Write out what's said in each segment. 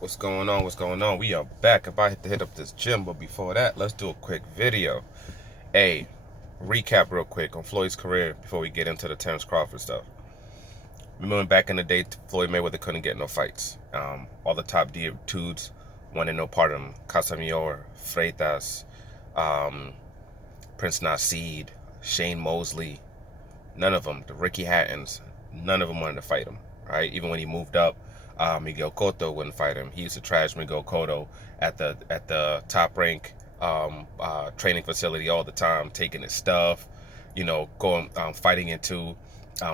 What's going on? What's going on? We are back. About to hit up this gym, but before that, let's do a quick video. Hey, recap real quick on Floyd's career before we get into the Terrence Crawford stuff. Remember back in the day, Floyd Mayweather couldn't get no fights. All the top dudes wanted no part of him. Casamignour, Freitas, Prince Nasrid, Shane Mosley, none of them. The Ricky Hattons, none of them wanted to fight him. Right? Even when he moved up, Miguel Cotto wouldn't fight him. He used to trash Miguel Cotto at the top rank training facility all the time, taking his stuff, going fighting into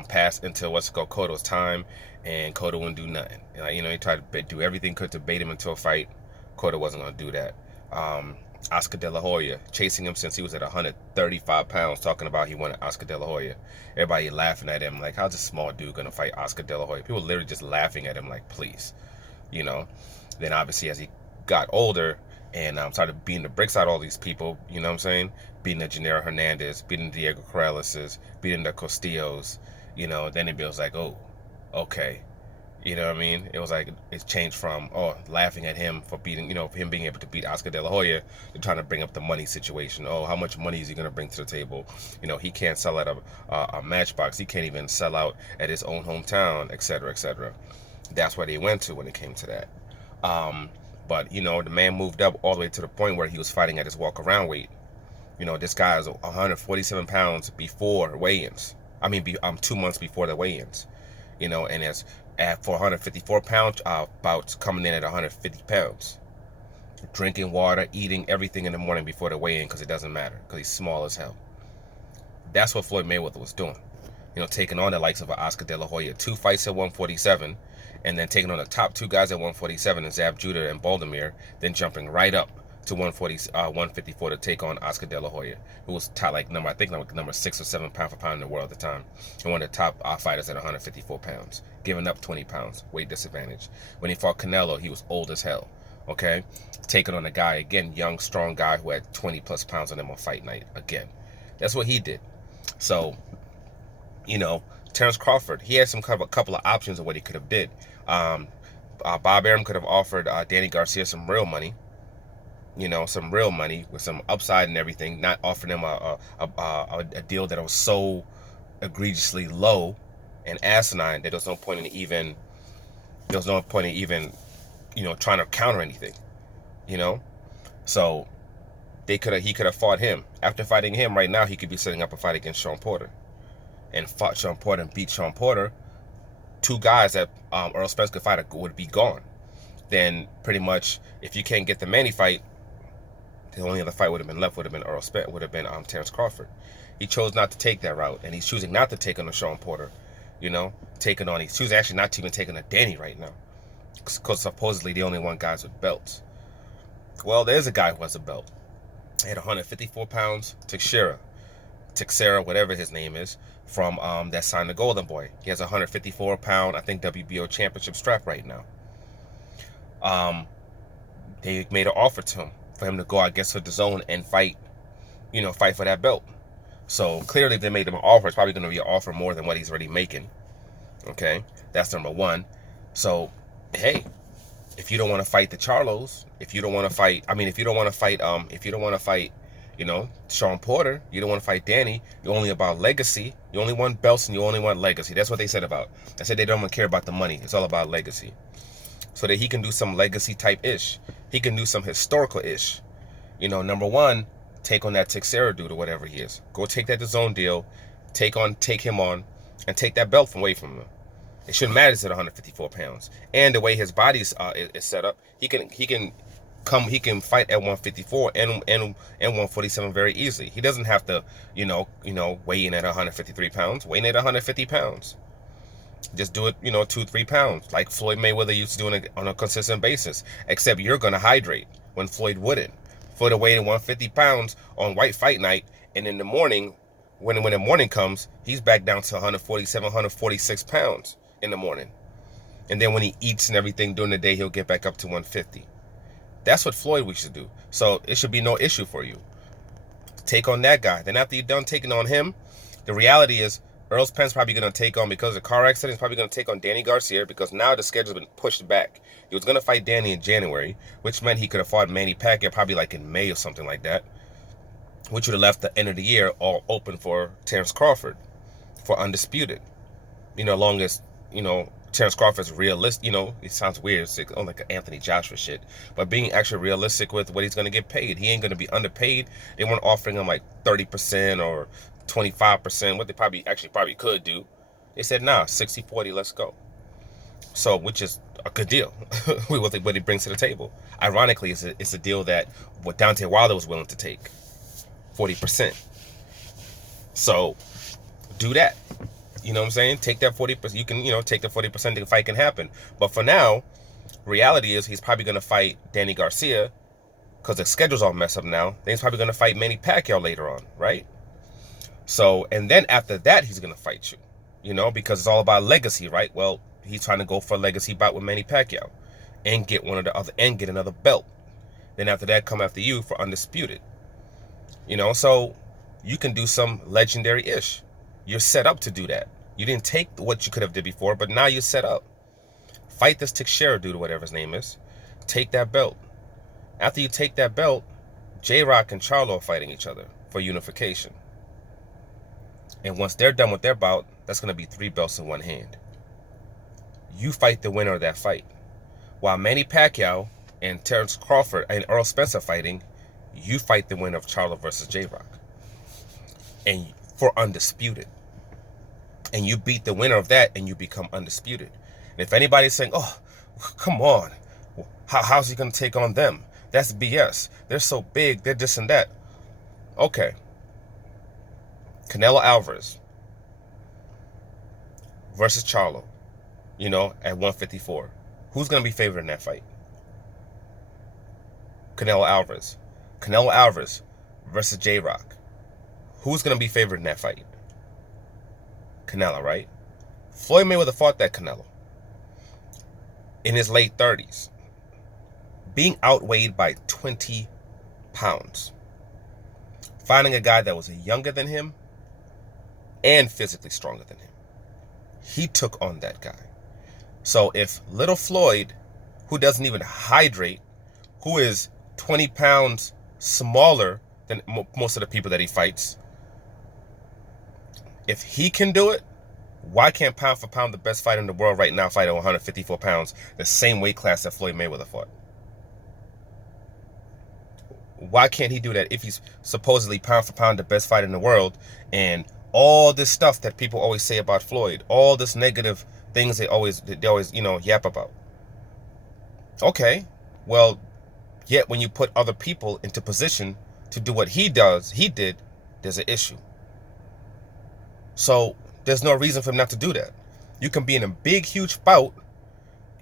pass into what's called Cotto's time, and Cotto wouldn't do nothing. He tried to do everything could to bait him into a fight. Cotto wasn't gonna do that. Oscar De La Hoya, chasing him since he was at 135 pounds, talking about he wanted Oscar De La Hoya. Everybody laughing at him, like, how's a small dude gonna fight Oscar De La Hoya? People literally just laughing at him, like, please. Then obviously as he got older and started beating the bricks out of all these people, you know what I'm saying? Beating the Gennaro Hernandez, beating Diego Corrales, beating the Castillos, then it feels like, oh, okay. You know what I mean? It was like it's changed from laughing at him for beating, for him being able to beat Oscar De La Hoya to trying to bring up the money situation. Oh, how much money is he gonna bring to the table? He can't sell at a Matchbox. He can't even sell out at his own hometown, etc., etc. That's where they went to when it came to that. But the man moved up all the way to the point where he was fighting at his walk-around weight. This guy is 147 pounds before weigh-ins. I mean, 2 months before the weigh-ins. And as at 454 pound bouts coming in at 150 pounds. Drinking water, eating everything in the morning before the weigh-in because it doesn't matter because he's small as hell. That's what Floyd Mayweather was doing. Taking on the likes of Oscar De La Hoya. 2 fights at 147 and then taking on the top 2 guys at 147 and Zab Judah and Baldomir, then jumping right up to 154 to take on Oscar De La Hoya, who was top number 6 or 7 pound for pound in the world at the time, and one of the top fighters at 154 pounds, giving up 20 pounds, weight disadvantage. When he fought Canelo, he was old as hell, okay? Taking on a guy, again, young, strong guy who had 20 plus pounds on him on fight night, again. That's what he did. So, Terrence Crawford, he had a couple of options of what he could have did. Bob Arum could have offered Danny Garcia some real money, some real money with some upside and everything, not offering him a deal that was so egregiously low and asinine that there was no point in even trying to counter anything, So he could have fought him. After fighting him right now, he could be setting up a fight against Sean Porter, and fought Sean Porter and beat Sean Porter. 2 guys that Earl Spence could fight would be gone. Then pretty much, if you can't get the Manny fight, the only other fight would have been left would have been Earl Spence, would have been Terrence Crawford. He chose not to take that route, and he's choosing not to take on a Sean Porter. He's choosing actually not to even take on a Danny right now, because supposedly they only want guys with belts. Well, there's a guy who has a belt. At 154 pounds, Teixeira, whatever his name is, from that signed the Golden Boy. He has a 154 pound, I think, WBO championship strap right now. They made an offer to him for him to go out against the zone and fight for that belt. So clearly, if they made him an offer, it's probably going to be an offer more than what he's already making. Okay, that's number one. So, hey, if you don't want to fight the Charlos, if you don't want to fight Sean Porter, you don't want to fight Danny, you're only about legacy, you only want belts and you only want legacy. That's what they said about. I said they don't even care about the money. It's all about legacy. So that he can do some legacy type ish. He can do some historical ish. Number one, take on that Teixeira dude or whatever he is. Go take that DAZN deal, take him on, and take that belt away from him. It shouldn't matter at 154 pounds. And the way his body is set up, he can fight at 154 and 147 very easily. He doesn't have to, weigh in at 153 pounds, weigh in at 150 pounds. Just do it, 2-3 pounds, like Floyd Mayweather used to do on a consistent basis. Except you're gonna hydrate when Floyd wouldn't. Floyd would weigh in 150 pounds on white fight night, and in the morning, when the morning comes, he's back down to 147, 146 pounds in the morning. And then when he eats and everything during the day, he'll get back up to 150. That's what Floyd we should do. So it should be no issue for you. Take on that guy. Then after you're done taking on him, the reality is Earl Spence probably going to take on, because of the car accident, he's probably going to take on Danny Garcia, because now the schedule's been pushed back. He was going to fight Danny in January, which meant he could have fought Manny Pacquiao probably like in May or something like that, which would have left the end of the year all open for Terence Crawford for undisputed. Long as, Terence Crawford's realistic, it sounds weird, it's like Anthony Joshua shit, but being actually realistic with what he's going to get paid. He ain't going to be underpaid. They weren't offering him like 30% or 25%, what they probably could do. They said, nah, 60-40, let's go. So, which is a good deal with what he brings to the table. Ironically, it's a deal that what Deontay Wilder was willing to take, 40%. So, do that. You know what I'm saying? Take that 40%. You can, take the 40%, the fight can happen. But for now, reality is he's probably going to fight Danny Garcia because the schedule's all messed up now. Then he's probably going to fight Manny Pacquiao later on, right? So, and then after that, he's going to fight you, because it's all about legacy, right? Well, he's trying to go for a legacy bout with Manny Pacquiao and get get another belt. Then after that, come after you for undisputed. So you can do some legendary-ish. You're set up to do that. You didn't take what you could have did before, but now you're set up. Fight this Teixeira dude or whatever his name is. Take that belt. After you take that belt, J-Rock and Charlo are fighting each other for unification. And once they're done with their bout, that's going to be 3 belts in one hand. You fight the winner of that fight. While Manny Pacquiao and Terence Crawford and Earl Spence are fighting, you fight the winner of Charlo versus J-Rock. And for undisputed. And you beat the winner of that and you become undisputed. And if anybody's saying, oh, come on, how's he going to take on them? That's BS. They're so big, they're this and that. Okay. Canelo Alvarez versus Charlo, at 154. Who's going to be favored in that fight? Canelo Alvarez. Canelo Alvarez versus J-Rock. Who's going to be favored in that fight? Canelo, right? Floyd Mayweather fought that Canelo in his late 30s, being outweighed by 20 pounds. Finding a guy that was younger than him and physically stronger than him. He took on that guy. So if little Floyd, who doesn't even hydrate, who is 20 pounds smaller than most of the people that he fights, if he can do it, why can't pound for pound the best fighter in the world right now fight at 154 pounds, the same weight class that Floyd Mayweather fought? Why can't he do that if he's supposedly pound for pound the best fighter in the world, and all this stuff that people always say about Floyd, all this negative things they always yap about? Okay, well, yet when you put other people into position to do what he did, there's an issue. So there's no reason for him not to do that. You can be in a big, huge bout,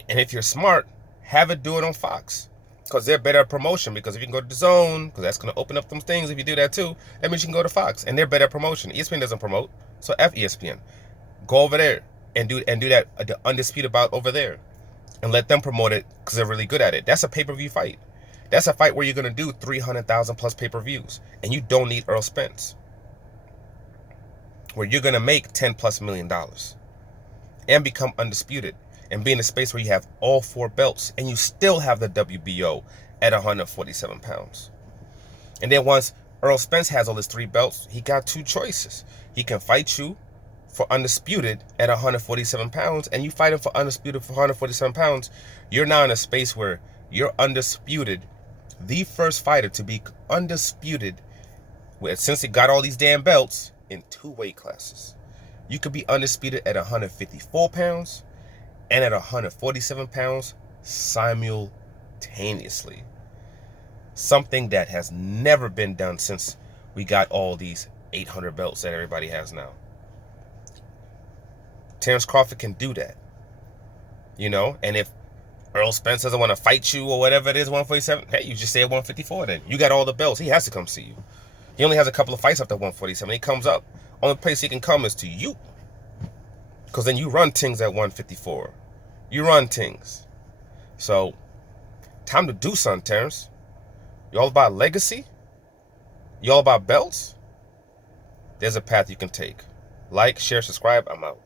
and if you're smart, have it do it on Fox. Because they're better at promotion. Because if you can go to the Zone, because that's going to open up some things if you do that too, that means you can go to Fox. And they're better at promotion. ESPN doesn't promote, so F ESPN. Go over there and do that the undisputed bout over there. And let them promote it because they're really good at it. That's a pay-per-view fight. That's a fight where you're going to do 300,000 plus pay-per-views. And you don't need Earl Spence. Where you're going to make $10+ million and become undisputed and be in a space where you have all 4 belts and you still have the WBO at 147 pounds. And then once Earl Spence has all his 3 belts, he got 2 choices. He can fight you for undisputed at 147 pounds, and you fight him for undisputed for 147 pounds. You're now in a space where you're undisputed, the first fighter to be undisputed since he got all these damn belts in 2 weight classes. You could be undisputed at 154 pounds and at 147 pounds simultaneously. Something that has never been done since we got all these 800 belts that everybody has now. Terence Crawford can do that. And if Earl Spence doesn't want to fight you or whatever it is, 147, hey, you just say at 154 then. You got all the belts. He has to come see you. He only has a couple of fights up to 147. He comes up. Only place he can come is to you. Because then you run things at 154. You run things. So, time to do something, Terence. You all about legacy? You all about belts? There's a path you can take. Like, share, subscribe. I'm out.